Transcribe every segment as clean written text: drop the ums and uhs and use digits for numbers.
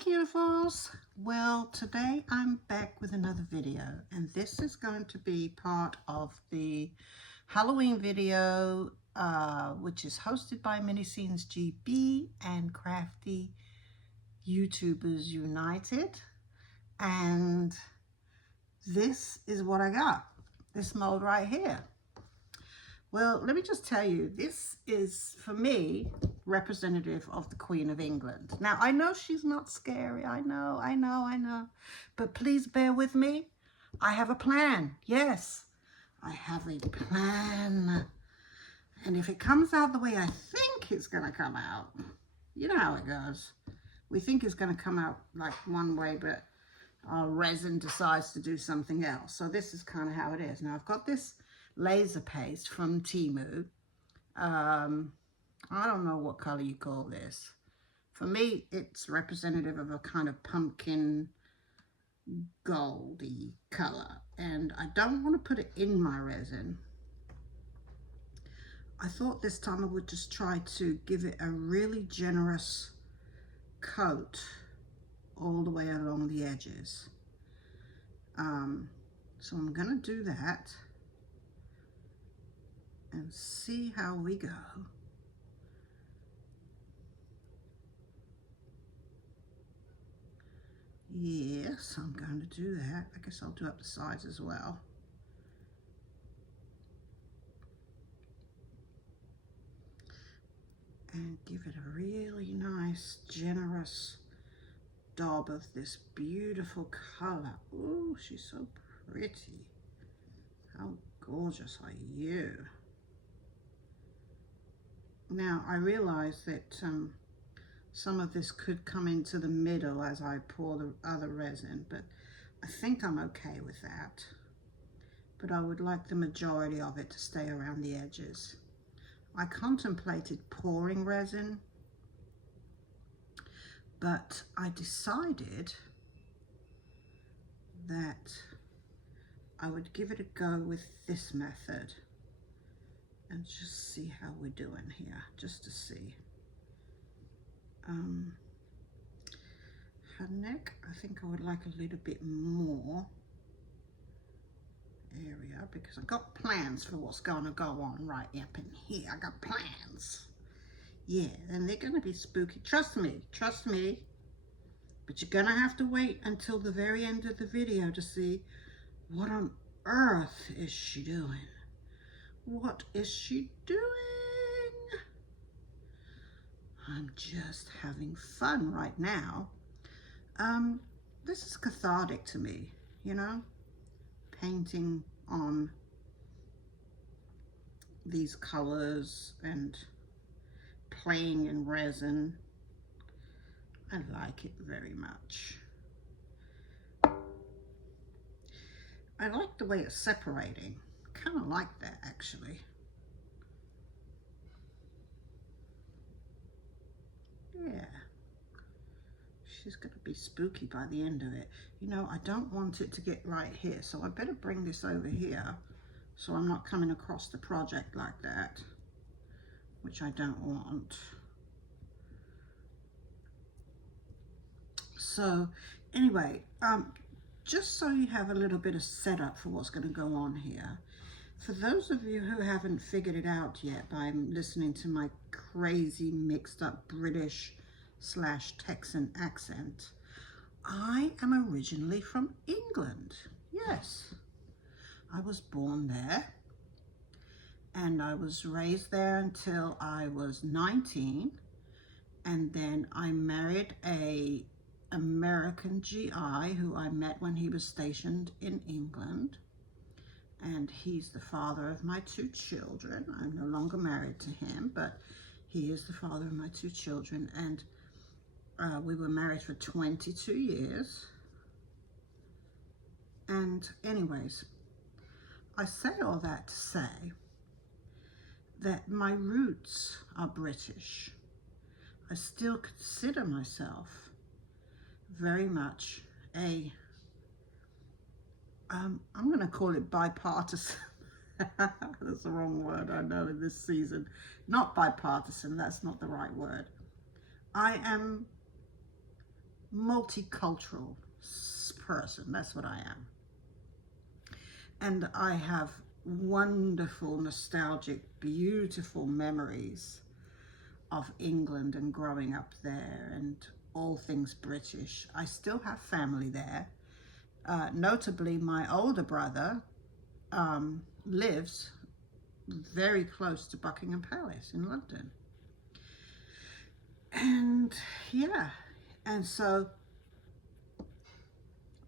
Beautifuls. Well, today I'm back with another video, and this is going to be part of the Halloween video, which is hosted by Mini Scenes GB and Crafty YouTubers United. And this is what I got, this mold right here. Well, let me just tell you, this is, for me, representative of the Queen of England. Now, I know she's not scary. I know. But please bear with me. I have a plan. Yes, I have a plan. And if it comes out the way I think it's going to come out, you know how it goes. We think it's going to come out like one way, but our resin decides to do something else. So this is kind of how it is. Now, I've got this laser paste from Temu. I don't know what color you call this. For me, it's representative of a kind of pumpkin goldy color, and I don't want to put it in my resin. I thought this time I would just try to give it a really generous coat all the way along the edges. So I'm gonna do that and see how we go. Yes, I'm going to do that. I guess I'll do up the sides as well. And give it a really nice, generous daub of this beautiful color. Ooh, she's so pretty. How gorgeous are you? Now, I realize that some of this could come into the middle as I pour the other resin, but I think I'm okay with that. But I would like the majority of it to stay around the edges. I contemplated pouring resin, but I decided that I would give it a go with this method and just see how we're doing here, just to see. Her neck, I think I would like a little bit more area, because I've got plans for what's going to go on right up in here. I got plans. Yeah, and they're going to be spooky. Trust me. But you're going to have to wait until the very end of the video to see what on earth is she doing. What is she doing? I'm just having fun right now. This is cathartic to me, you know, painting on these colors and playing in resin. I like it very much. I like the way it's separating. Kind of like that, actually. Yeah. She's going to be spooky by the end of it. You know, I don't want it to get right here, so I better bring this over here so I'm not coming across the project like that, which I don't want. So anyway, just so you have a little bit of setup for what's going to go on here, for those of you who haven't figured it out yet by listening to my crazy mixed up British / Texan accent, I am originally from England. Yes, I was born there and I was raised there until I was 19, and then I married a American GI who I met when he was stationed in England, and he's the father of my 2 children. I'm no longer married to him, but he is the father of my 2 children, and we were married for 22 years. And anyways, I say all that to say that my roots are British. I still consider myself very much a, I'm going to call it bipartisan. That's the wrong word, I know, in this season. Not bipartisan, that's not the right word. I am multicultural person. That's what I am. And I have wonderful, nostalgic, beautiful memories of England and growing up there and all things British. I still have family there. Notably, my older brother lives very close to Buckingham Palace in London. And yeah, and so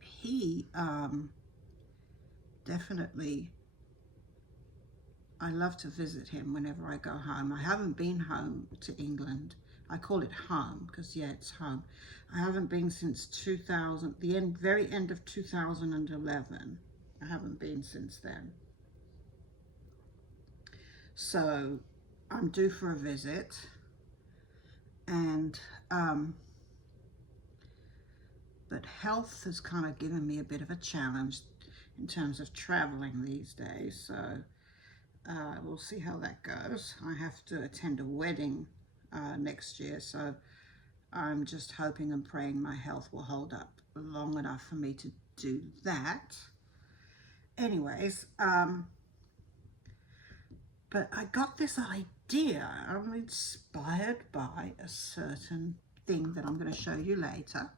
he definitely, I love to visit him whenever I go home. I haven't been home to England. I call it home because, yeah, it's home. I haven't been since 2000, the very end of 2011. I haven't been since then. So I'm due for a visit. And, but health has kind of given me a bit of a challenge in terms of traveling these days. So we'll see how that goes. I have to attend a wedding next year, so I'm just hoping and praying my health will hold up long enough for me to do that. Anyways, but I got this idea. I'm inspired by a certain thing that I'm going to show you later.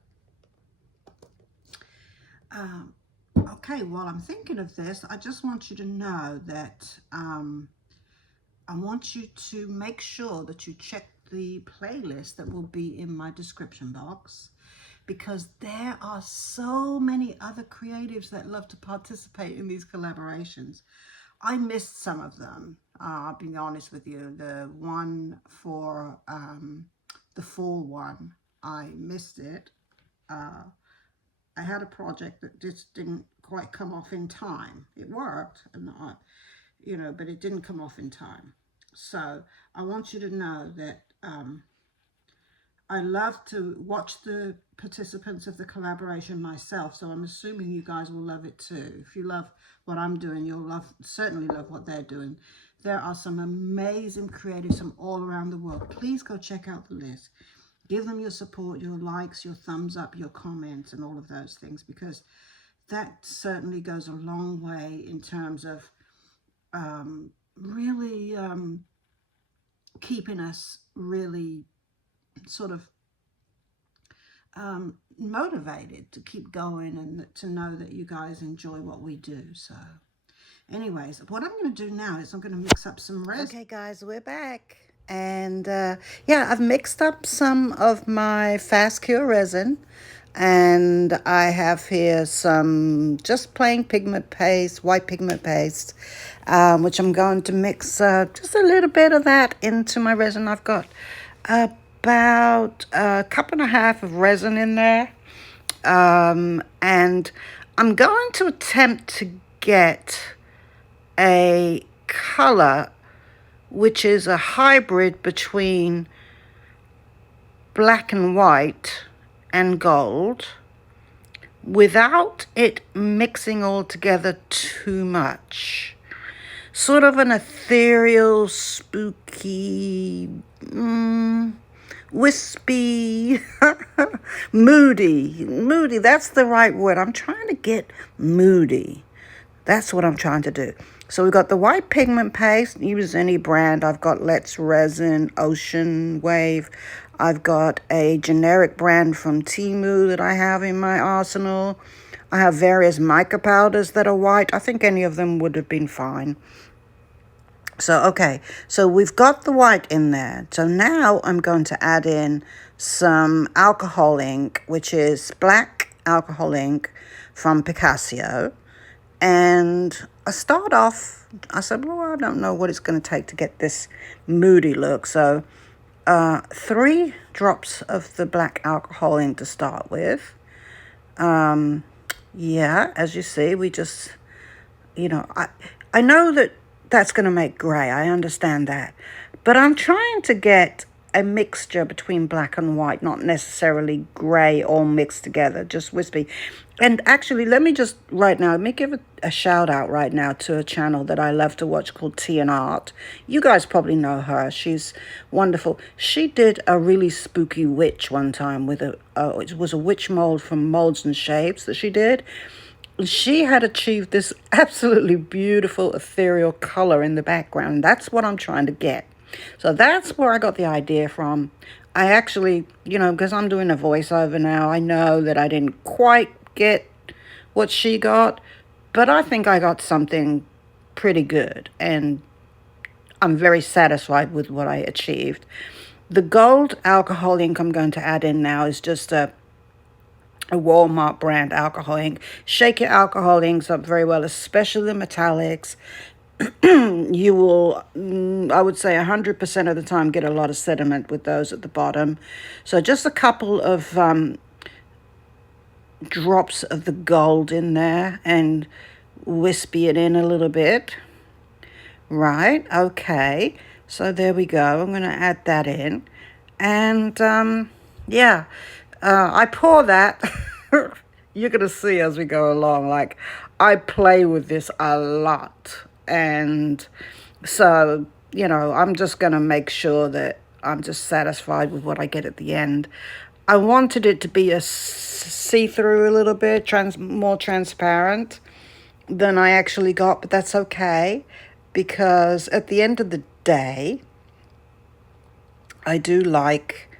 Okay, while I'm thinking of this, I just want you to know that I want you to make sure that you check the playlist that will be in my description box, because there are so many other creatives that love to participate in these collaborations. I missed some of them. I'll be honest with you. The one for the fall one, I missed it. I had a project that just didn't quite come off in time. It worked, and but it didn't come off in time. So I want you to know that I love to watch the participants of the collaboration myself, so I'm assuming you guys will love it too. If you love what I'm doing, you'll certainly love what they're doing. There are some amazing creatives from all around the world. Please go check out the list. Give them your support, your likes, your thumbs up, your comments, and all of those things, because that certainly goes a long way in terms of really keeping us really sort of motivated to keep going and to know that you guys enjoy what we do. So anyways, what I'm going to do now is I'm going to mix up some resin. Okay guys, we're back. And yeah, I've mixed up some of my fast cure resin, and I have here some just plain pigment paste, white pigment paste, which I'm going to mix just a little bit of that into my resin. I've got about a cup and a half of resin in there, and I'm going to attempt to get a color which is a hybrid between black and white and gold, without it mixing all together too much. Sort of an ethereal, spooky, wispy, moody, that's the right word. I'm trying to get moody. That's what I'm trying to do. So we've got the white pigment paste. Use any brand. I've got Let's Resin, Ocean Wave. I've got a generic brand from Temu that I have in my arsenal. I have various mica powders that are white. I think any of them would have been fine. So, okay. So we've got the white in there. So now I'm going to add in some alcohol ink, which is black alcohol ink from Picasso. And I start off, I said, well, I don't know what it's going to take to get this moody look. So 3 drops of the black alcohol ink to start with. Yeah, as you see, we just, I know that that's going to make gray. I understand that. But I'm trying to get a mixture between black and white, not necessarily gray all mixed together, just wispy. And actually, let me just right now, let me give a shout out right now to a channel that I love to watch called Tea and Art. You guys probably know her. She's wonderful. She did a really spooky witch one time with it was a witch mold from Molds and Shapes that she did. She had achieved this absolutely beautiful ethereal color in the background. That's what I'm trying to get. So that's where I got the idea from. I actually, because I'm doing a voiceover now, I know that I didn't quite get what she got, but I think I got something pretty good, and I'm very satisfied with what I achieved. The gold alcohol ink I'm going to add in now is just a Walmart brand alcohol ink. Shake your alcohol inks up very well, especially the metallics. You will, I would say 100% of the time, get a lot of sediment with those at the bottom. So just a couple of drops of the gold in there and wispy it in a little bit. Right, okay. So there we go. I'm going to add that in. And yeah, I pour that. You're going to see as we go along, like, I play with this a lot. And so, I'm just going to make sure that I'm just satisfied with what I get at the end. I wanted it to be a see-through a little bit, more transparent than I actually got, but that's okay, because at the end of the day, I do like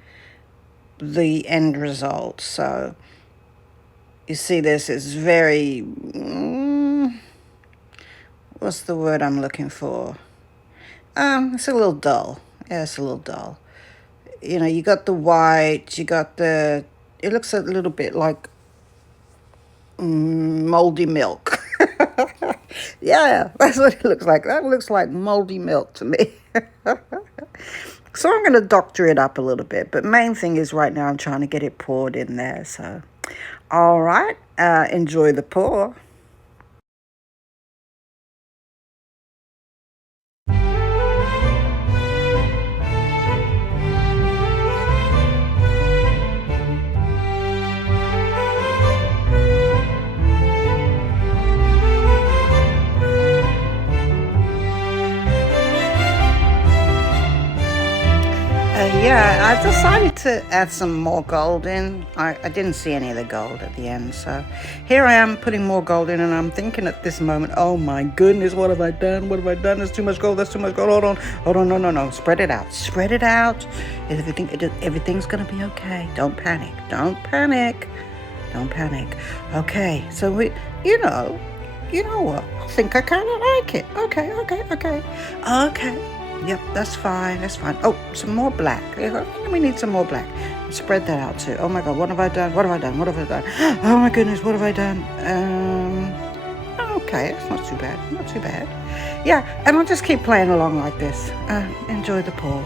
the end result. So you see, this is very, what's the word I'm looking for? It's a little dull. Yeah, it's a little dull. You got the white, you got it looks a little bit like moldy milk. Yeah, that's what it looks like. That looks like moldy milk to me. So I'm going to doctor it up a little bit. But main thing is right now I'm trying to get it poured in there. So, all right, enjoy the pour. Yeah, I decided to add some more gold in. I didn't see any of the gold at the end, so here I am putting more gold in, and I'm thinking at this moment, oh my goodness, what have I done? What have I done? There's too much gold. There's too much gold. Hold on, no. Spread it out. Spread it out. Everything's gonna be okay. Don't panic. Don't panic. Okay, so you know what? I think I kind of like it. Okay. Yep, that's fine. Oh, some more black. We need some more black. Spread that out too. Oh my God, what have I done? Oh my goodness, what have I done? Okay, it's not too bad. Yeah, and I'll just keep playing along like this. Enjoy the pour.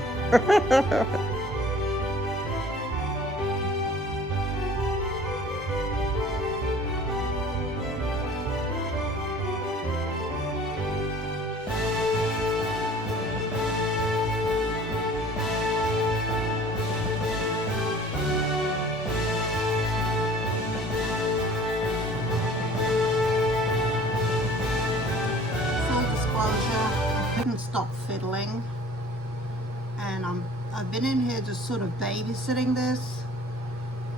I couldn't stop fiddling, and I've been in here just sort of babysitting this,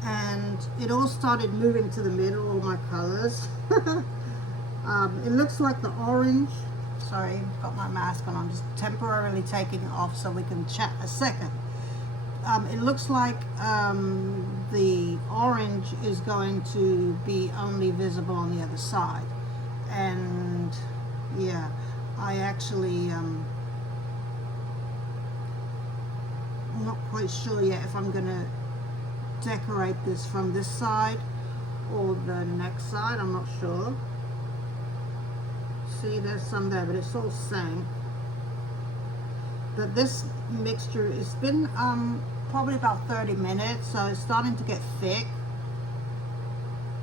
and it all started moving to the middle, all my colors. It looks like the orange, sorry, I've got my mask on, I'm just temporarily taking it off so we can chat a second. It looks like the orange is going to be only visible on the other side, and yeah, I actually I'm not quite sure yet if I'm gonna decorate this from this side or the next side. I'm not sure. See, there's some there, but it's all sank. But this mixture, it's been probably about 30 minutes, so it's starting to get thick.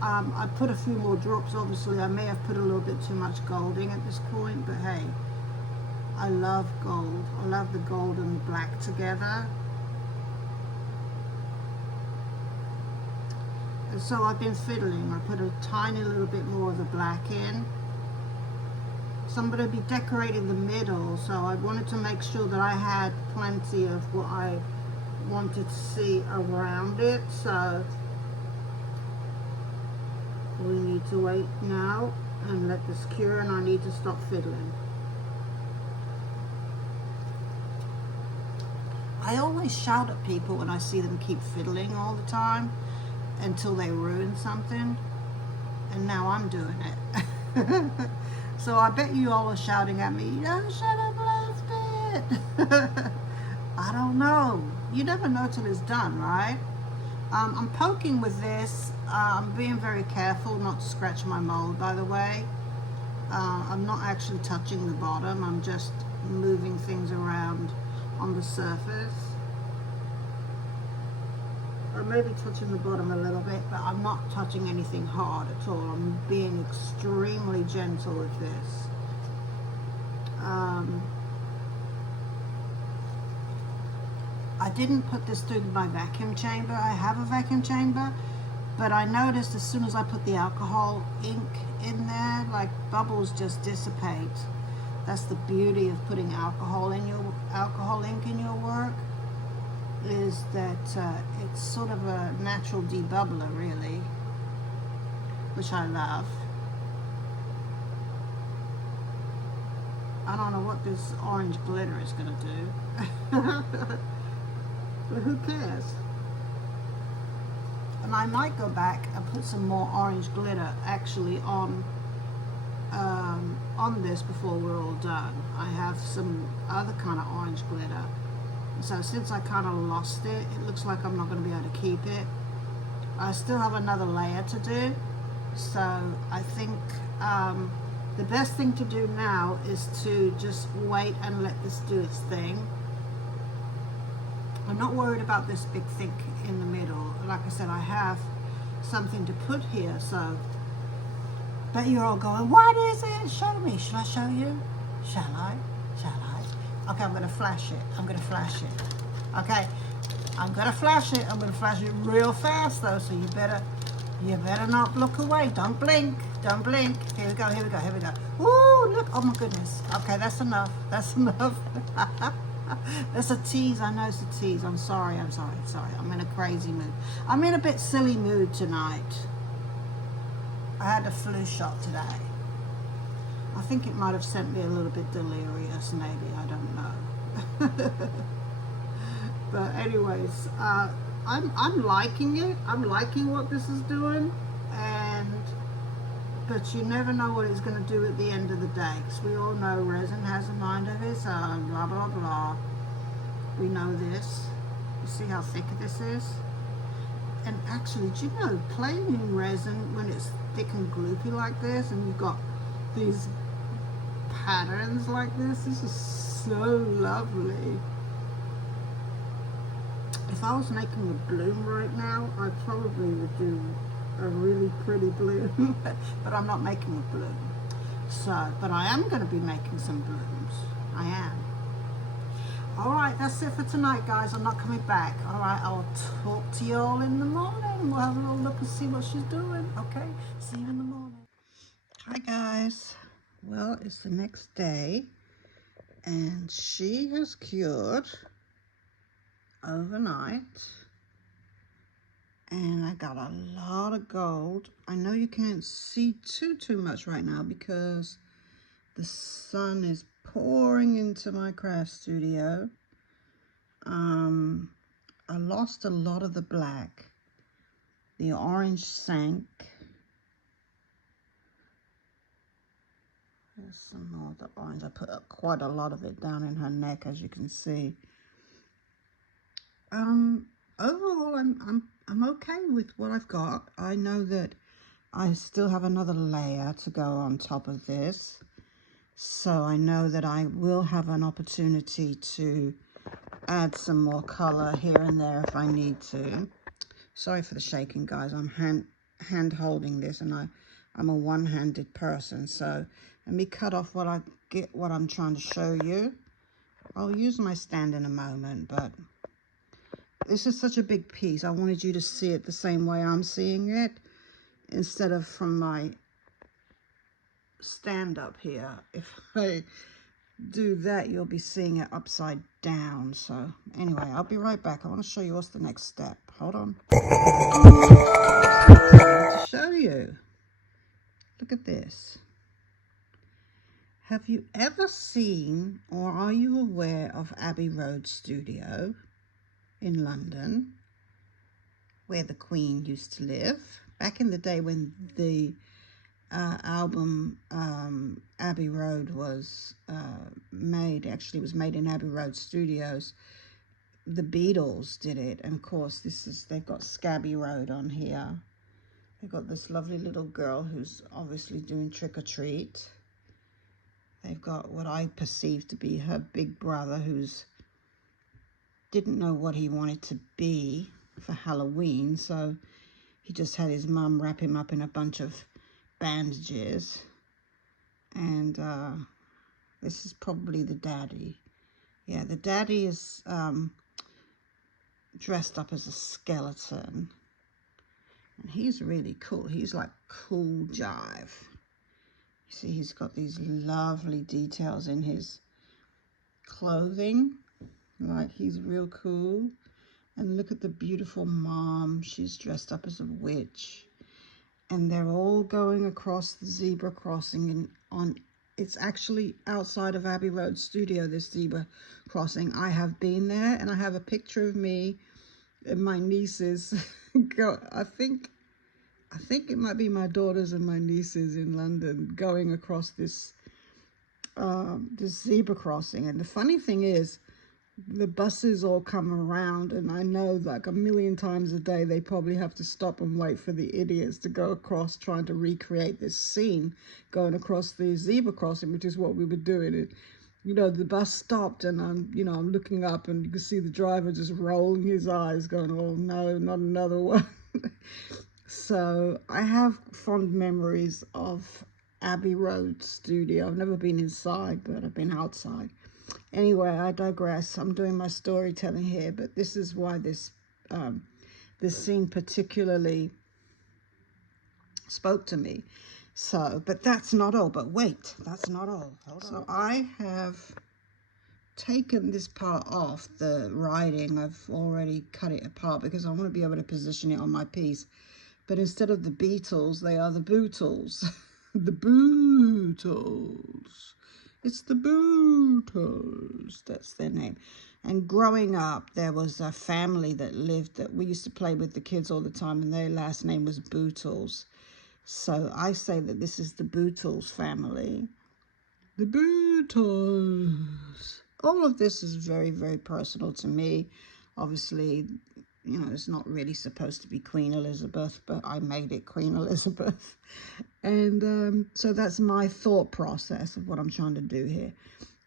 I put a few more drops, obviously. I may have put a little bit too much golding at this point, but hey, I love gold. I love the gold and black together. So I've been fiddling. I put a tiny little bit more of the black in. So I'm going to be decorating the middle, so I wanted to make sure that I had plenty of what I wanted to see around it. So we need to wait now and let this cure, and I need to stop fiddling. I always shout at people when I see them keep fiddling all the time until they ruin something, and now I'm doing it. So I bet you all are shouting at me, "Oh, shut up last bit." I don't know. You never know till it's done, right? I'm poking with this. I'm being very careful not to scratch my mold, by the way. I'm not actually touching the bottom. I'm just moving things around on the surface. I may be touching the bottom a little bit, but I'm not touching anything hard at all. I'm being extremely gentle with this. I didn't put this through my vacuum chamber. I have a vacuum chamber, but I noticed as soon as I put the alcohol ink in there, like bubbles just dissipate. That's the beauty of putting alcohol ink in your work, is that it's sort of a natural debubbler, really, which I love. I don't know what this orange glitter is going to do. But who cares? And I might go back and put some more orange glitter actually on this before we're all done. I have some other kind of orange glitter. So since I kind of lost it, it looks like I'm not going to be able to keep it. I still have another layer to do. So I think the best thing to do now is to just wait and let this do its thing. I'm not worried about this big thing in the middle. Like I said, I have something to put here, so but you're all going, what is it? Show me. Should I show you? Shall I? Shall I? Okay, I'm going to flash it. I'm going to flash it. Okay, I'm going to flash it. I'm going to flash it real fast, though, so you better not look away. Don't blink. Don't blink. Here we go, here we go, here we go. Ooh, look. Oh, my goodness. Okay, that's enough. That's enough. That's a tease. I know it's a tease. I'm sorry. I'm in a crazy mood. I'm in a bit silly mood tonight. I had a flu shot today. I think it might have sent me a little bit delirious, maybe. I don't know. But anyways, I'm liking it. I'm liking what this is doing, but you never know what it's going to do at the end of the day, because we all know resin has a mind of its own, blah, blah, blah. We know this. You see how thick this is? And actually, do you know, playing in resin, when it's thick and gloopy like this, and you've got these patterns like this is so lovely. If I was making a bloom right now, I probably would do a really pretty bloom, but I'm not making a bloom. So, but I am going to be making some blooms. I am. All right, that's it for tonight, guys. I'm not coming back. All right, I'll talk to you all in the morning. We'll have a little look and see what she's doing. Okay, see you in the morning. Hi, guys. Well, it's the next day, and she has cured overnight. And I got a lot of gold. I know you can't see too much right now because the sun is pouring into my craft studio. I lost a lot of the black. The orange sank. There's some more of the orange. I put quite a lot of it down in her neck, as you can see. Overall, I'm okay with what I've got. I know that I still have another layer to go on top of this. So I know that I will have an opportunity to add some more color here and there if I need to. Sorry for the shaking, guys. I'm hand holding this, and I'm a one-handed person. So let me cut off what I'm trying to show you. I'll use my stand in a moment, but this is such a big piece. I wanted you to see it the same way I'm seeing it, instead of from my stand up here. If I do that, you'll be seeing it upside down. So anyway, I'll be right back. I want to show you what's the next step. Hold on. To show you. Look at this. Have you ever seen, or are you aware of Abbey Road Studio in London, where the Queen used to live? Back in the day when the album Abbey Road was made, actually it was made in Abbey Road Studios. The Beatles did it, and of course they've got Scabby Road on here. They've got this lovely little girl who's obviously doing trick or treat. They've got what I perceive to be her big brother, who's didn't know what he wanted to be for Halloween, so he just had his mum wrap him up in a bunch of bandages. And this is probably the daddy. Yeah, the daddy is dressed up as a skeleton. And he's really cool. He's like cool jive. You see, he's got these lovely details in his clothing. Like, he's real cool. And look at the beautiful mom. She's dressed up as a witch. And they're all going across the zebra crossing. And it's actually outside of Abbey Road Studio, this zebra crossing. I have been there, and I have a picture of me and my nieces. I think it might be my daughters and my nieces in London going across this this zebra crossing. And the funny thing is, the buses all come around, and I know like a million times a day they probably have to stop and wait for the idiots to go across, trying to recreate this scene going across the zebra crossing, which is what we were doing. And you know, the bus stopped, and I'm looking up, and you can see the driver just rolling his eyes, going, "Oh no, not another one." So I have fond memories of Abbey Road Studio. I've never been inside, but I've been outside. Anyway, I digress. I'm doing my storytelling here, but this is why this scene particularly spoke to me. So, but that's not all. But wait, that's not all. Hold on. So I have taken this part off the writing. I've already cut it apart because I want to be able to position it on my piece. But instead of the Beatles, they are the Bootles. The Bootles. It's the Bootles. That's their name. And growing up, there was a family that lived that we used to play with the kids all the time, and their last name was Bootles. So I say that this is the Bootles family. The Bootles. All of this is very, very personal to me. Obviously, you know, it's not really supposed to be Queen Elizabeth, but I made it Queen Elizabeth. And so that's my thought process of what I'm trying to do here.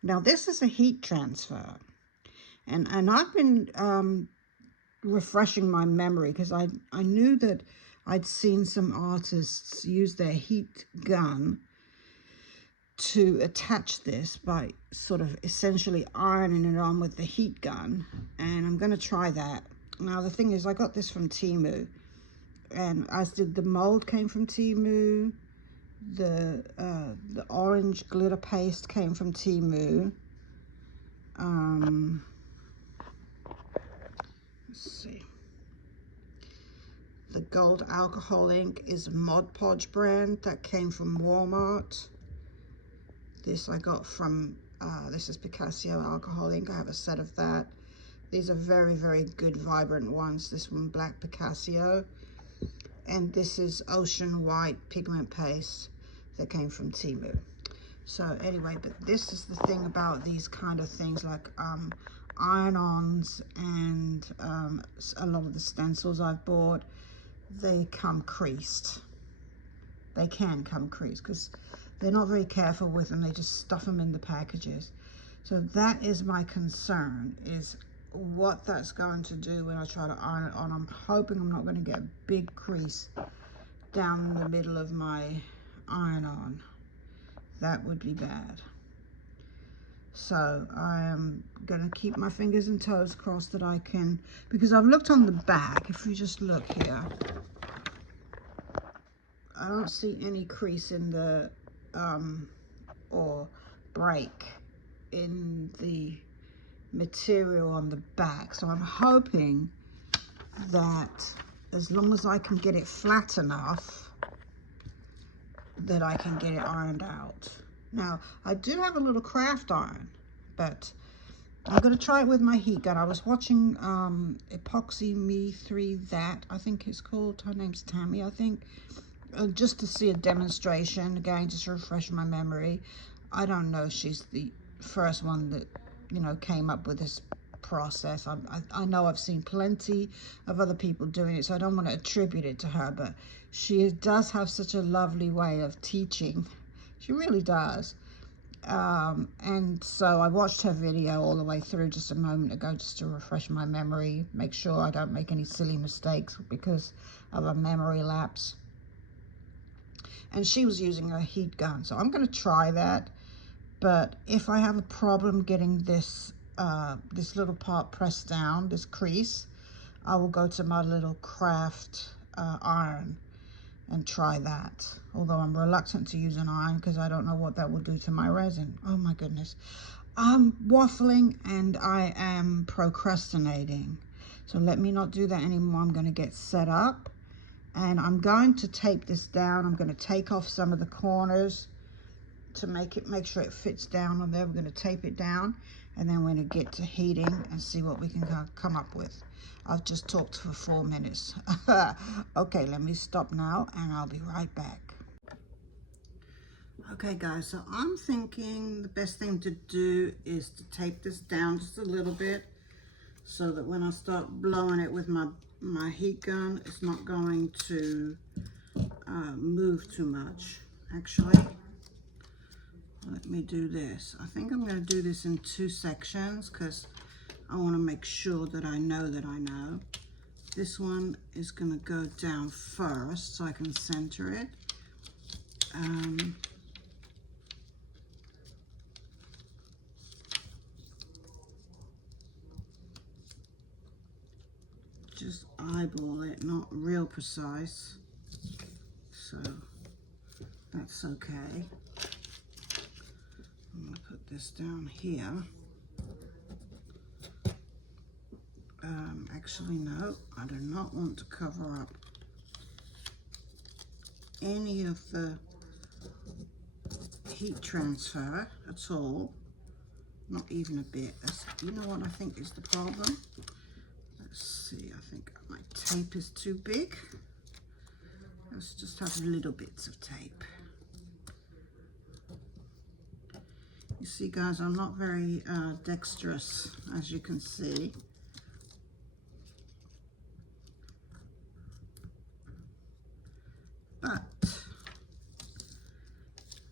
Now, this is a heat transfer. And I've been refreshing my memory because I knew that I'd seen some artists use their heat gun to attach this by sort of essentially ironing it on with the heat gun. And I'm going to try that. Now, the thing is, I got this from Temu, and as did the mold came from Temu. The orange glitter paste came from Temu. Let's see. The gold alcohol ink is a Mod Podge brand that came from Walmart. This I got from, this is Picasso alcohol ink. I have a set of that. These are very, very good, vibrant ones. This one, Black Picasso. And this is Ocean White pigment paste that came from Temu. So anyway, but this is the thing about these kind of things, like iron-ons and a lot of the stencils I've bought, they come creased. They can come creased because they're not very careful with them. They just stuff them in the packages. So that is my concern, is what that's going to do when I try to iron it on. I'm hoping I'm not going to get a big crease down the middle of my iron-on. That would be bad. So I am going to keep my fingers and toes crossed that I can, because I've looked on the back. If you just look here, I don't see any crease in the, or break in the material on the back. So I'm hoping that as long as I can get it flat enough, that I can get it ironed out. Now, I do have a little craft iron, but I'm going to try it with my heat gun. I was watching Epoxy Me 3 That, I think it's called. Her name's Tammy, I think. Just to see a demonstration, again, just to refresh my memory. I don't know, she's the first one that, you know, came up with this process. I know I've seen plenty of other people doing it, so I don't want to attribute it to her, but she does have such a lovely way of teaching. She really does. And so I watched her video all the way through just a moment ago, just to refresh my memory, make sure I don't make any silly mistakes because of a memory lapse. And she was using her heat gun, so I'm going to try that. But if I have a problem getting this this little part pressed down, this crease, I will go to my little craft iron and try that. Although I'm reluctant to use an iron because I don't know what that will do to my resin. Oh my goodness. I'm waffling and I am procrastinating. So let me not do that anymore. I'm going to get set up and I'm going to tape this down. I'm going to take off some of the corners to make sure it fits down on there. We're going to tape it down and then we're going to get to heating and see what we can come up with. I've just talked for 4 minutes. Okay, let me stop now and I'll be right back. Okay guys, so I'm thinking the best thing to do is to tape this down just a little bit so that when I start blowing it with my heat gun, it's not going to move too much. Actually, let me do this. I think I'm going to do this in 2 sections because I want to make sure that I know that I know. This one is going to go down first so I can center it. Just eyeball it, not real precise. So that's okay. I'm going to put this down here. Actually, no, I do not want to cover up any of the heat transfer at all. Not even a bit. You know what I think is the problem? Let's see, I think my tape is too big. Let's just have little bits of tape. You see guys, I'm not very dexterous, as you can see. But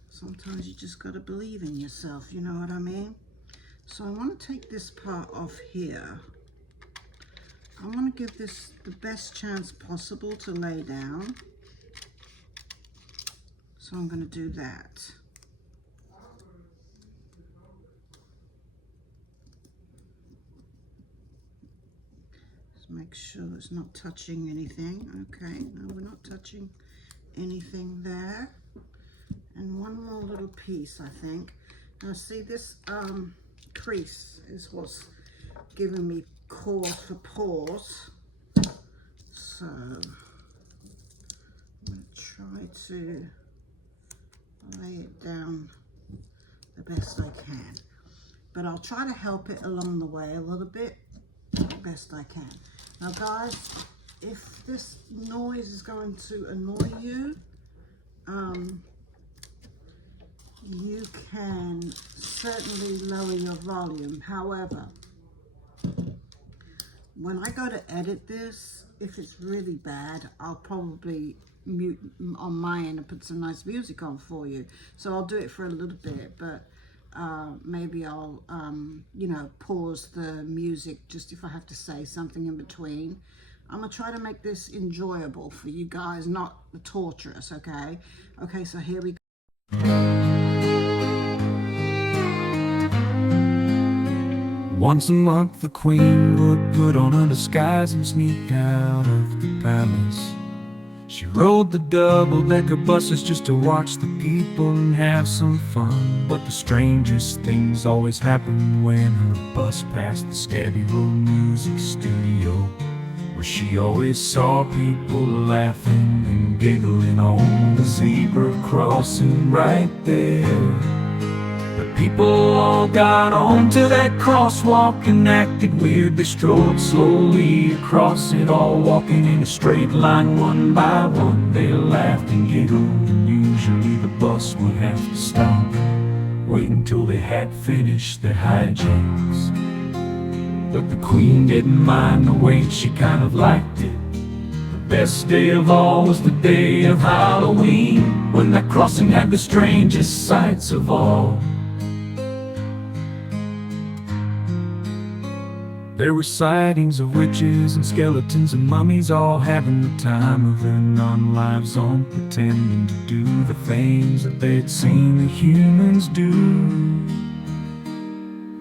sometimes you just got to believe in yourself, you know what I mean? So I want to take this part off here. I want to give this the best chance possible to lay down. So I'm going to do that. Just make sure it's not touching anything. Okay, no, we're not touching anything there. And one more little piece, I think. Now see, this crease is what's giving me cause for pause. So I'm going to try to lay it down the best I can. But I'll try to help it along the way a little bit, the best I can. Now guys, if this noise is going to annoy you, you can certainly lower your volume. However, when I go to edit this, if it's really bad, I'll probably mute on my end and put some nice music on for you. So I'll do it for a little bit, but maybe I'll, you know, pause the music just if I have to say something in between. I'm gonna try to make this enjoyable for you guys, not torturous, okay? Okay, so here we go. Once a month the queen would put on her disguise and sneak out of the palace. She rode the double-decker buses just to watch the people and have some fun. But the strangest things always happened when her bus passed the Scabby Road Music Studio, where she always saw people laughing and giggling on the zebra crossing right there. The people all got onto that crosswalk and acted weird. They strode slowly across it, all walking in a straight line one by one. They laughed and giggled, and usually the bus would have to stop, wait until they had finished their hijinks. But the queen didn't mind the wait, she kind of liked it. The best day of all was the day of Halloween, when that crossing had the strangest sights of all. There were sightings of witches and skeletons and mummies, all having the time of their non-lives on, pretending to do the things that they'd seen the humans do.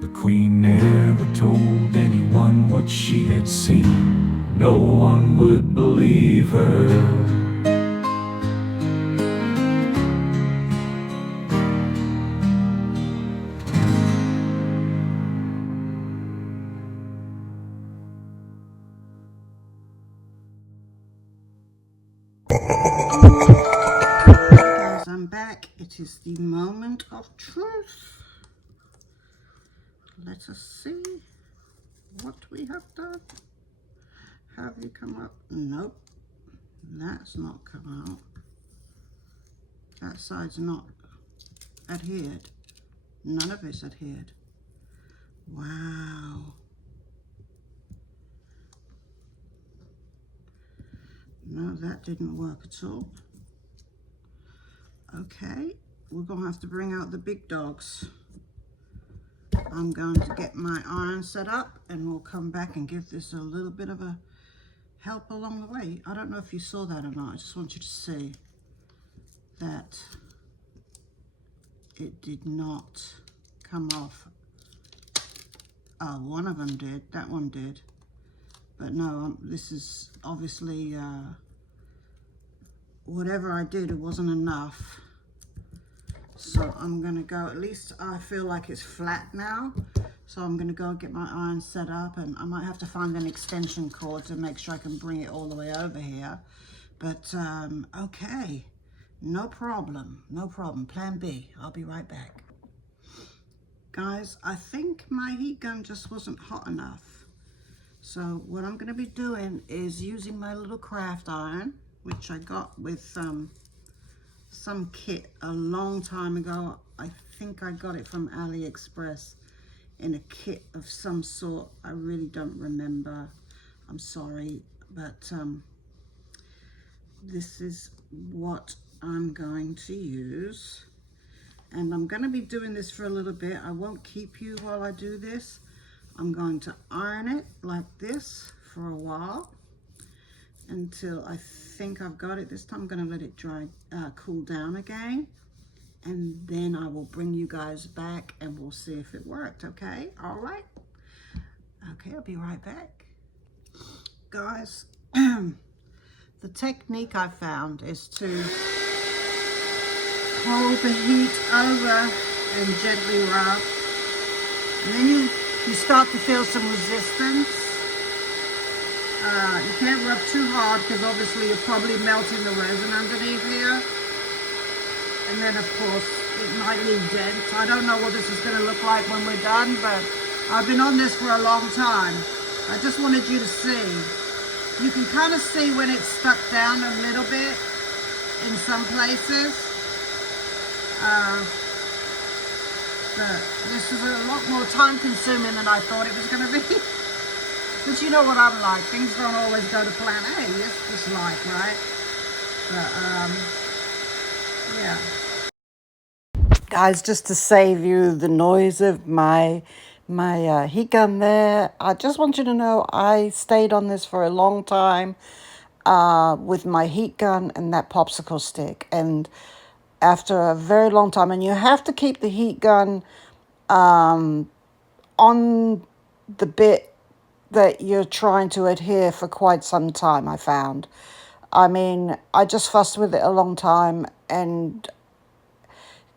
The queen never told anyone what she had seen. No one would believe her. Guys, I'm back. It is the moment of truth. Let us see what we have done. Have you come up? Nope, that's not come out. That side's not adhered. None of it's adhered. Wow. No, that didn't work at all. Okay, we're gonna have to bring out the big dogs. I'm going to get my iron set up and we'll come back and give this a little bit of a help along the way. I don't know if you saw that or not. I just want you to see that it did not come off. Oh, one of them did. That one did. But no, this is obviously, whatever I did, it wasn't enough. So I'm gonna go, at least I feel like it's flat now. So I'm gonna go and get my iron set up, and I might have to find an extension cord to make sure I can bring it all the way over here. But okay, no problem, no problem. Plan B, I'll be right back. Guys, I think my heat gun just wasn't hot enough. So what I'm gonna be doing is using my little craft iron, which I got with some kit a long time ago. I think I got it from AliExpress in a kit of some sort. I really don't remember. I'm sorry, but this is what I'm going to use. And I'm going to be doing this for a little bit. I won't keep you while I do this. I'm going to iron it like this for a while until I think I've got it. This time I'm going to let it dry, cool down again. And then I will bring you guys back and we'll see if it worked, okay? All right? Okay, I'll be right back. Guys, the technique I found is to hold the heat over and gently rub. And then you start to feel some resistance. You can't rub too hard because obviously you're probably melting the resin underneath here. And then of course it might leave dents. I don't know what this is going to look like when we're done, but I've been on this for a long time. I just wanted you to see. You can kind of see when it's stuck down a little bit in some places. But this is a lot more time consuming than I thought it was going to be. But you know what I'm like. Things don't always go to plan A. It's just life, right? But, yeah. Guys, just to save you the noise of my heat gun there, I just want you to know I stayed on this for a long time with my heat gun and that popsicle stick. And after a very long time, and you have to keep the heat gun on the bit that you're trying to adhere for quite some time, I found. I mean, I just fussed with it a long time and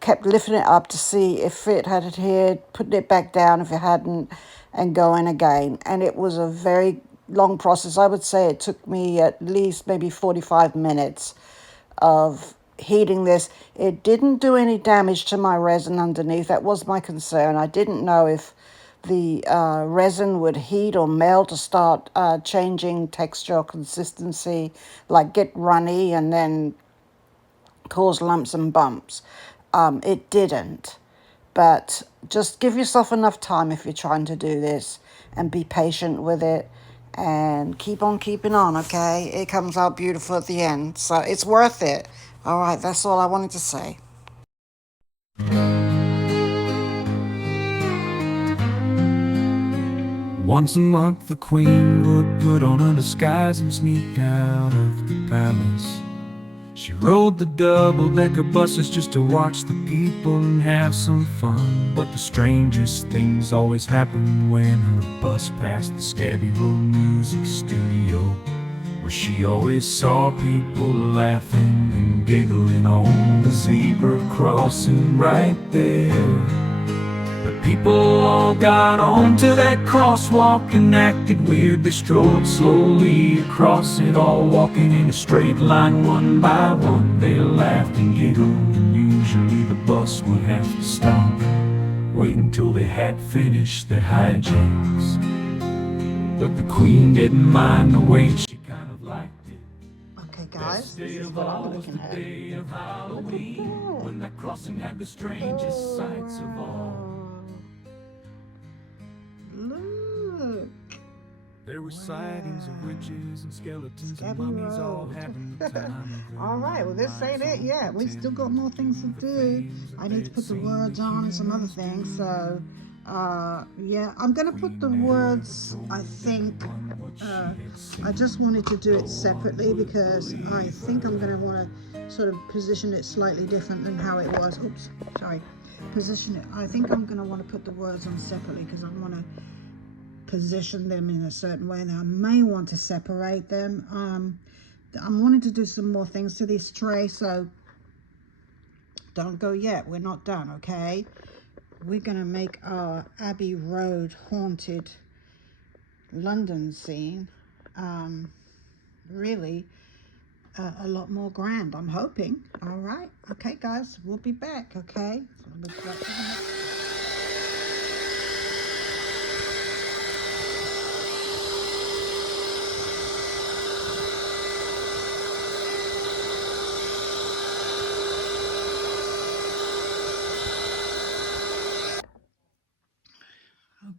kept lifting it up to see if it had adhered, putting it back down if it hadn't, and going again. And it was a very long process. I would say it took me at least maybe 45 minutes of heating this. It didn't do any damage to my resin underneath. That was my concern. I didn't know if the resin would heat or melt or start changing texture or consistency, like get runny and then cause lumps and bumps. It didn't. But just give yourself enough time if you're trying to do this, and be patient with it and keep on keeping on, okay? It comes out beautiful at the end, so it's worth it. All right, that's all I wanted to say. Once a month the queen would put on her disguise and sneak out of the palace. She rode the double-decker buses just to watch the people and have some fun. But the strangest things always happened when her bus passed the Scabby Road Music Studio, where she always saw people laughing and giggling on the zebra crossing right there. But people all got onto that crosswalk and acted weird. They strode slowly across it, all walking in a straight line one by one. They laughed and giggled, and usually the bus would have to stop, wait until they had finished their hijinks. But the queen didn't mind the wait, she kind of liked it. Okay, guys, this is what I'm looking at. Day of Halloween, when that crossing had the strangest sights of all. Look. There were sightings of witches and skeletons Scabby and mummies all Road. having the time of their All right, well, this ain't it yet. We've still got more things to do. I need to put the words on and some other things. So, yeah, I'm going to put the words, I think. I just wanted to do it separately because I think I'm going to want to sort of position it slightly different than how it was. Oops, sorry. Position it. I think I'm going to want to put the words on separately because I want to position them in a certain way, and I may want to separate them. I'm wanting to do some more things to this tray, so don't go yet. We're not done, okay? We're gonna make our Abbey Road haunted London scene really a lot more grand, I'm hoping. All right, okay, guys, we'll be back, okay? So let's go to the next.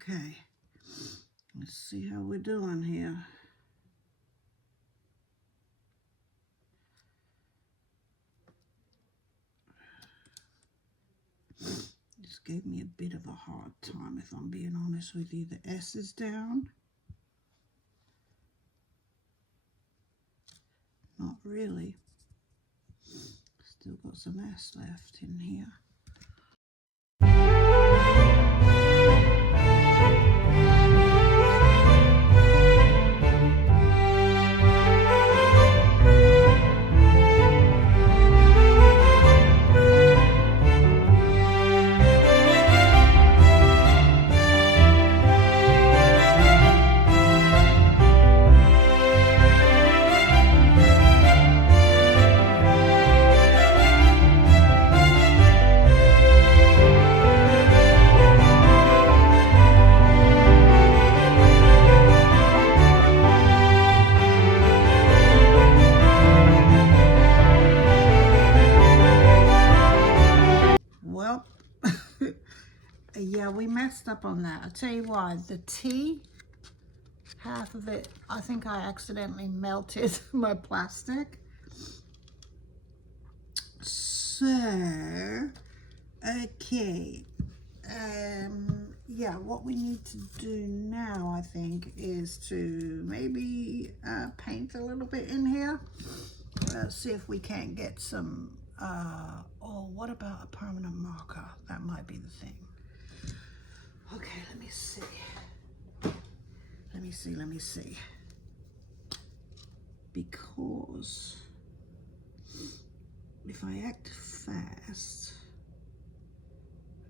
Okay, let's see how we're doing here. Just gave me a bit of a hard time, if I'm being honest with you. The S is down. Not really. Still got some S left in here. Well, yeah, we messed up on that. I'll tell you why. The T, half of it, I think I accidentally melted my plastic. So, okay. Yeah, what we need to do now, I think, is to maybe paint a little bit in here. See if we can't get some, oh, what about a permanent marker? That might be the thing. Okay, let me see. let me see. Because if I act fast,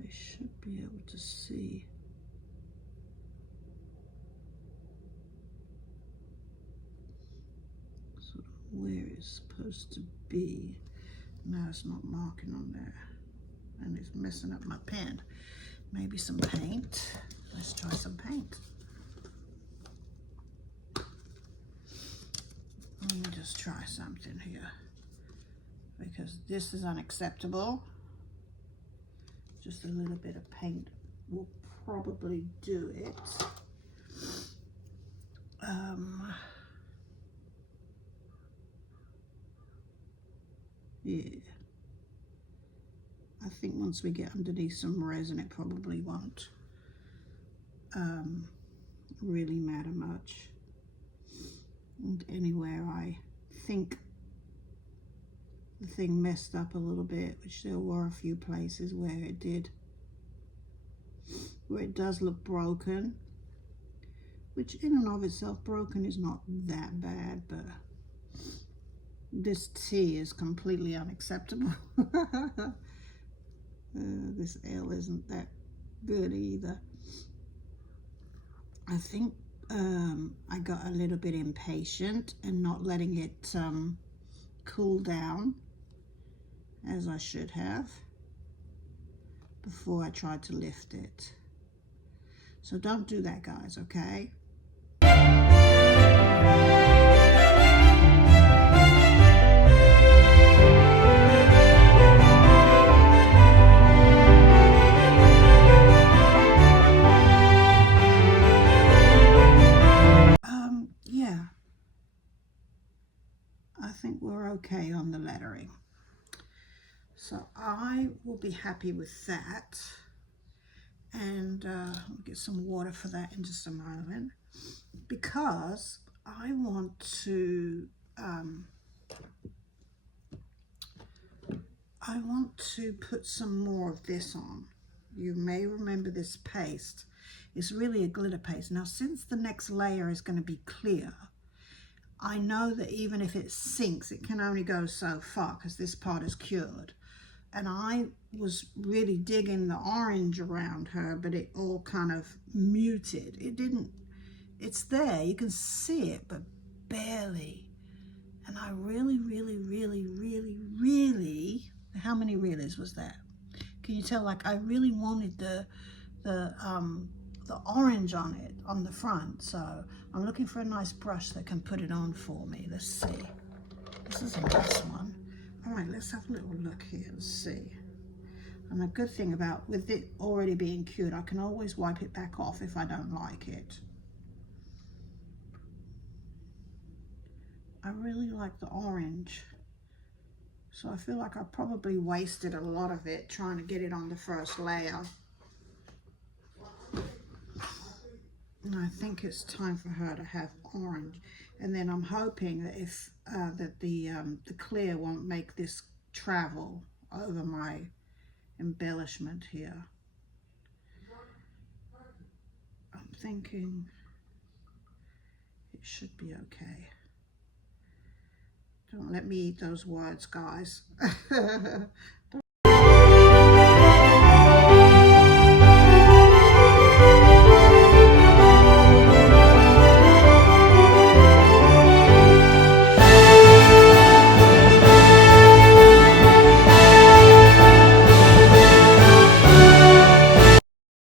I should be able to see. Sort of where it's supposed to be. No, it's not marking on there. And it's messing up my pen. Maybe some paint. Let's try some paint. Let me just try something here, because this is unacceptable. Just a little bit of paint will probably do it. Yeah. I think once we get underneath some resin, it probably won't really matter much. And anywhere I think the thing messed up a little bit, which there were a few places where it did, where it does look broken, which in and of itself, broken is not that bad, but this T is completely unacceptable. This L isn't that good either. I think I got a little bit impatient and not letting it cool down as I should have before I tried to lift it. So don't do that, guys, okay? Yeah, I think we're okay on the lettering. So I will be happy with that. And I'll get some water for that in just a moment, because I want to put some more of this on. You may remember this paste. It's really a glitter paste. Now, since the next layer is going to be clear, I know that even if it sinks, it can only go so far because this part is cured. And I was really digging the orange around her, but it all kind of muted. It didn't, it's there, you can see it, but barely. And I really, how many realies was that? Can you tell, like, I really wanted the orange on it, on the front. So I'm looking for a nice brush that can put it on for me. Let's see. This is a nice one. All right, let's have a little look here and see. And the good thing about, with it already being cured, I can always wipe it back off if I don't like it. I really like the orange. So I feel like I probably wasted a lot of it trying to get it on the first layer. And I think it's time for her to have orange. And then I'm hoping that if that the clear won't make this travel over my embellishment here. I'm thinking it should be okay. Don't let me eat those words, guys.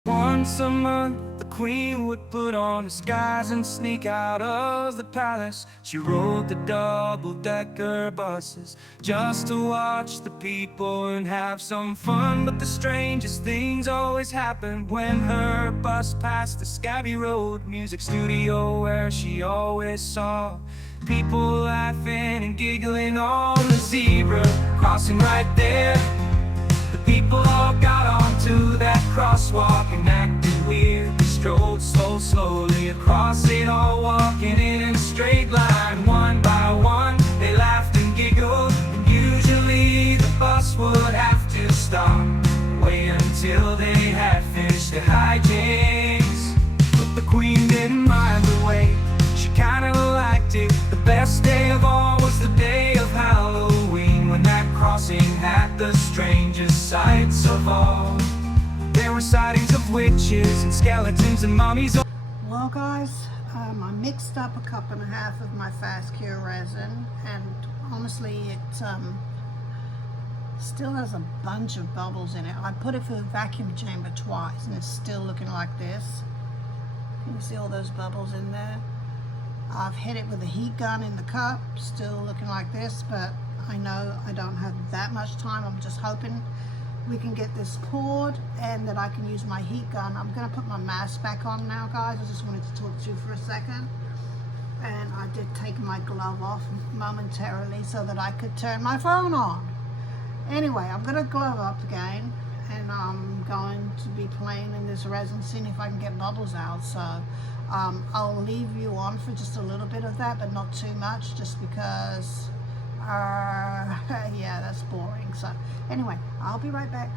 Once a month, the queen would put on disguise and sneak out of the palace. She rode the double-decker buses just to watch the people and have some fun. But the strangest things always happened when her bus passed the Scabby Road music studio, where she always saw people laughing and giggling on the zebra crossing right there. The people all got onto that crosswalk and acted weird. They strolled so slowly across it, all walking in a straight line. One by one, they laughed and giggled. And usually the bus would have to stop, wait until they had finished their hijinks. But the queen didn't mind the way the strangest sights of all. There were sightings of witches and skeletons and mummies. Well guys, I mixed up a cup and a half of my fast cure resin, and honestly it still has a bunch of bubbles in it. I put it through the vacuum chamber twice and it's still looking like this. Can you see all those bubbles in there? I've hit it with a heat gun in the cup, still looking like this, but I know I don't have that much time. I'm just hoping we can get this poured and that I can use my heat gun. I'm going to put my mask back on now, guys. I just wanted to talk to you for a second. And I did take my glove off momentarily so that I could turn my phone on. Anyway, I'm going to glove up again, and I'm going to be playing in this resin, seeing if I can get bubbles out. So I'll leave you on for just a little bit of that, but not too much, just because yeah, that's boring. So anyway, I'll be right back.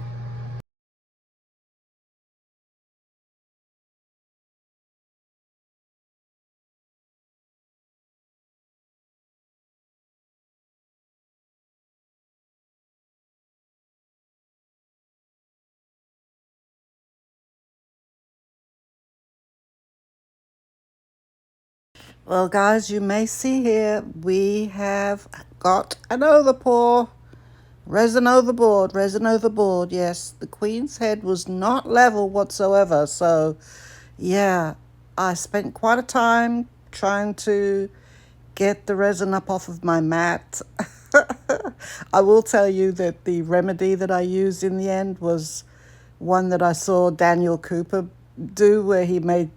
Well guys, you may see here we have got an overpour. Resin overboard, resin overboard. Yes, the Queen's head was not level whatsoever. So yeah, I spent quite a time trying to get the resin up off of my mat. I will tell you that the remedy that I used in the end was one that I saw Daniel Cooper do, where he made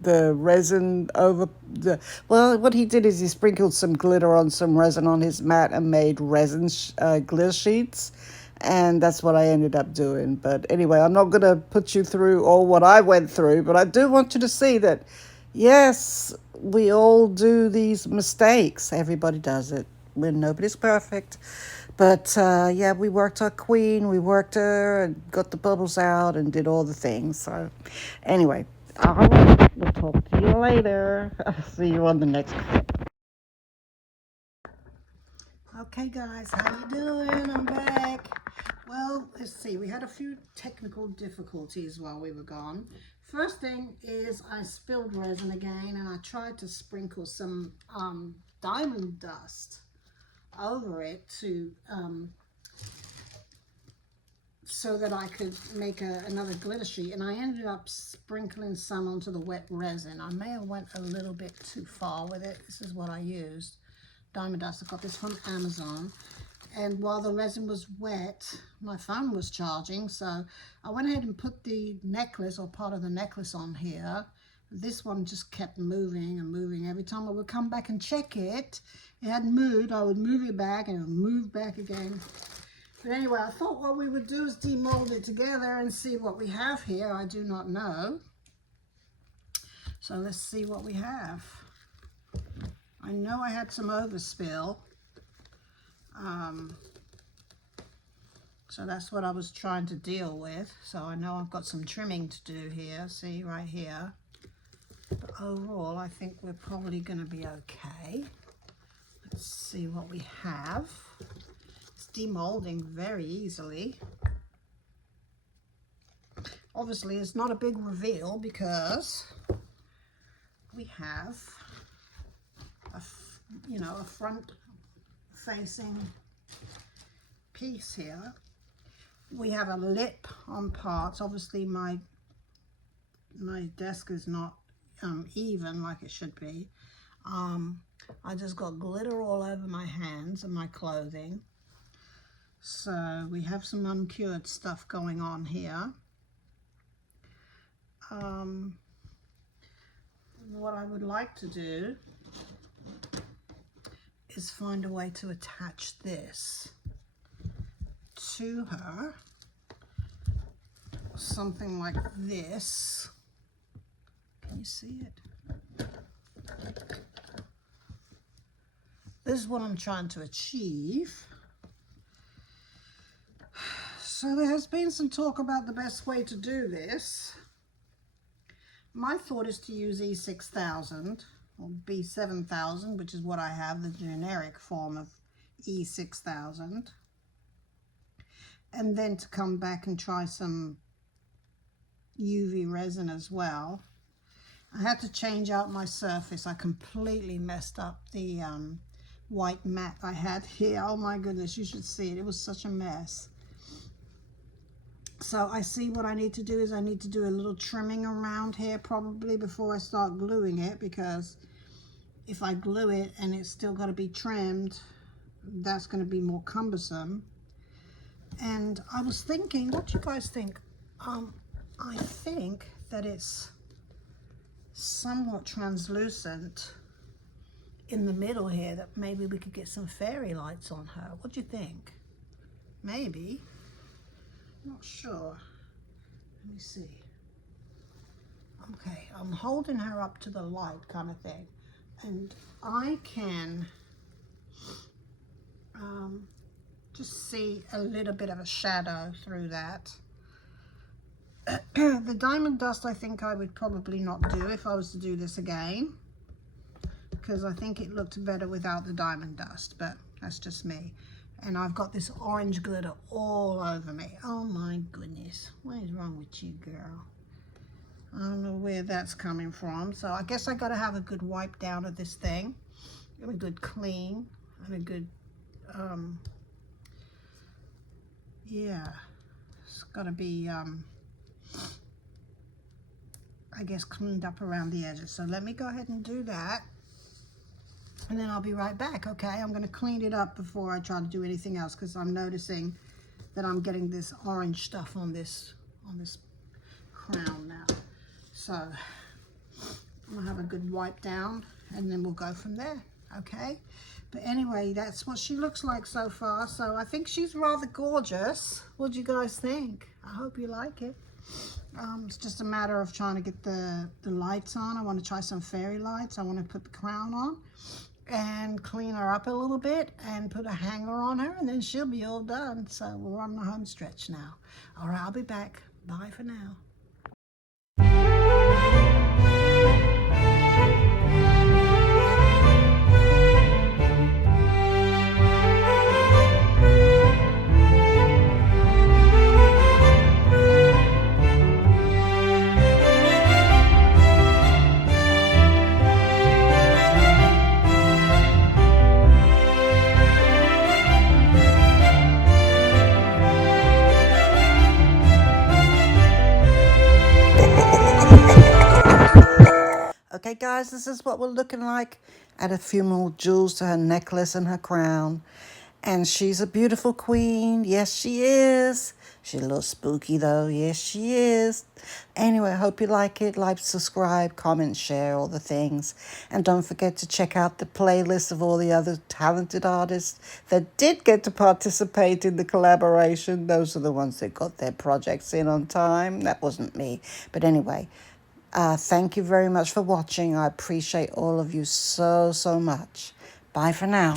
the resin over the, well, what he did is he sprinkled some glitter on some resin on his mat and made resin glitter sheets, and that's what I ended up doing. But anyway, I'm not going to put you through all what I went through, but I do want you to see that yes, we all do these mistakes. Everybody does it. Nobody's perfect. But yeah, we worked our Queen, we worked her and got the bubbles out and did all the things. So anyway, all right, we'll talk to you later. I'll see you on the next clip. Okay guys, how you doing? I'm back. Well, let's see, we had a few technical difficulties while we were gone. First thing is I spilled resin again, and I tried to sprinkle some diamond dust over it to so that I could make another glitter sheet, and I ended up sprinkling some onto the wet resin. I may have went a little bit too far with it. This is what I used. Diamond dust. I got this from Amazon, and while the resin was wet, my phone was charging, so I went ahead and put the necklace, or part of the necklace, on here. This one just kept moving and moving. Every time I would come back and check it, it hadn't moved. I would move it back and it would move back again. But anyway, I thought what we would do is demold it together and see what we have here. I do not know. So let's see what we have. I know I had some overspill. So that's what I was trying to deal with. So I know I've got some trimming to do here. See, right here. But overall, I think we're probably going to be okay. Let's see what we have. It's demolding very easily. Obviously, it's not a big reveal because we have a front-facing piece here. We have a lip on parts. Obviously, my desk is not even like it should be. I just got glitter all over my hands and my clothing. So we have some uncured stuff going on here. What I would like to do is find a way to attach this to her. Something like this. Can you see it? This is what I'm trying to achieve. So there has been some talk about the best way to do this. My thought is to use E6000 or B7000, which is what I have, the generic form of E6000. and then to come back and try some UV resin as well. I had to change out my surface. I completely messed up the white mat I had here. Oh my goodness, you should see it. It was such a mess. So I see what I need to do is I need to do a little trimming around here probably before I start gluing it, because if I glue it and it's still got to be trimmed, that's going to be more cumbersome. And I was thinking, what do you guys think? I think that it's somewhat translucent in the middle here, that maybe we could get some fairy lights on her. What do you think? Maybe. Not sure. Let me see. Okay, I'm holding her up to the light kind of thing. And I can just see a little bit of a shadow through that. The diamond dust I think I would probably not do if I was to do this again, because I think it looked better without the diamond dust, but that's just me. And I've got this orange glitter all over me. Oh my goodness, what is wrong with you, girl? I don't know where that's coming from. So I guess I gotta have a good wipe down of this thing, and a good clean, and a good, yeah, it's gotta be, I guess, cleaned up around the edges. So let me go ahead and do that, and then I'll be right back, okay? I'm going to clean it up before I try to do anything else, because I'm noticing that I'm getting this orange stuff on this crown now. So I'm going to have a good wipe down, and then we'll go from there, okay? But anyway, that's what she looks like so far. So I think she's rather gorgeous. What do you guys think? I hope you like it. It's just a matter of trying to get the lights on. I want to try some fairy lights. I want to put the crown on and clean her up a little bit and put a hanger on her, and then she'll be all done. So we're on the home stretch now. All right, I'll be back. Bye for now. Okay guys, this is what we're looking like. Add a few more jewels to her necklace and her crown. And she's a beautiful queen. Yes, she is. She's a little spooky though. Yes, she is. Anyway, I hope you like it. Like, subscribe, comment, share, all the things. And don't forget to check out the playlist of all the other talented artists that did get to participate in the collaboration. Those are the ones that got their projects in on time. That wasn't me. But anyway, thank you very much for watching. I appreciate all of you so much. Bye for now.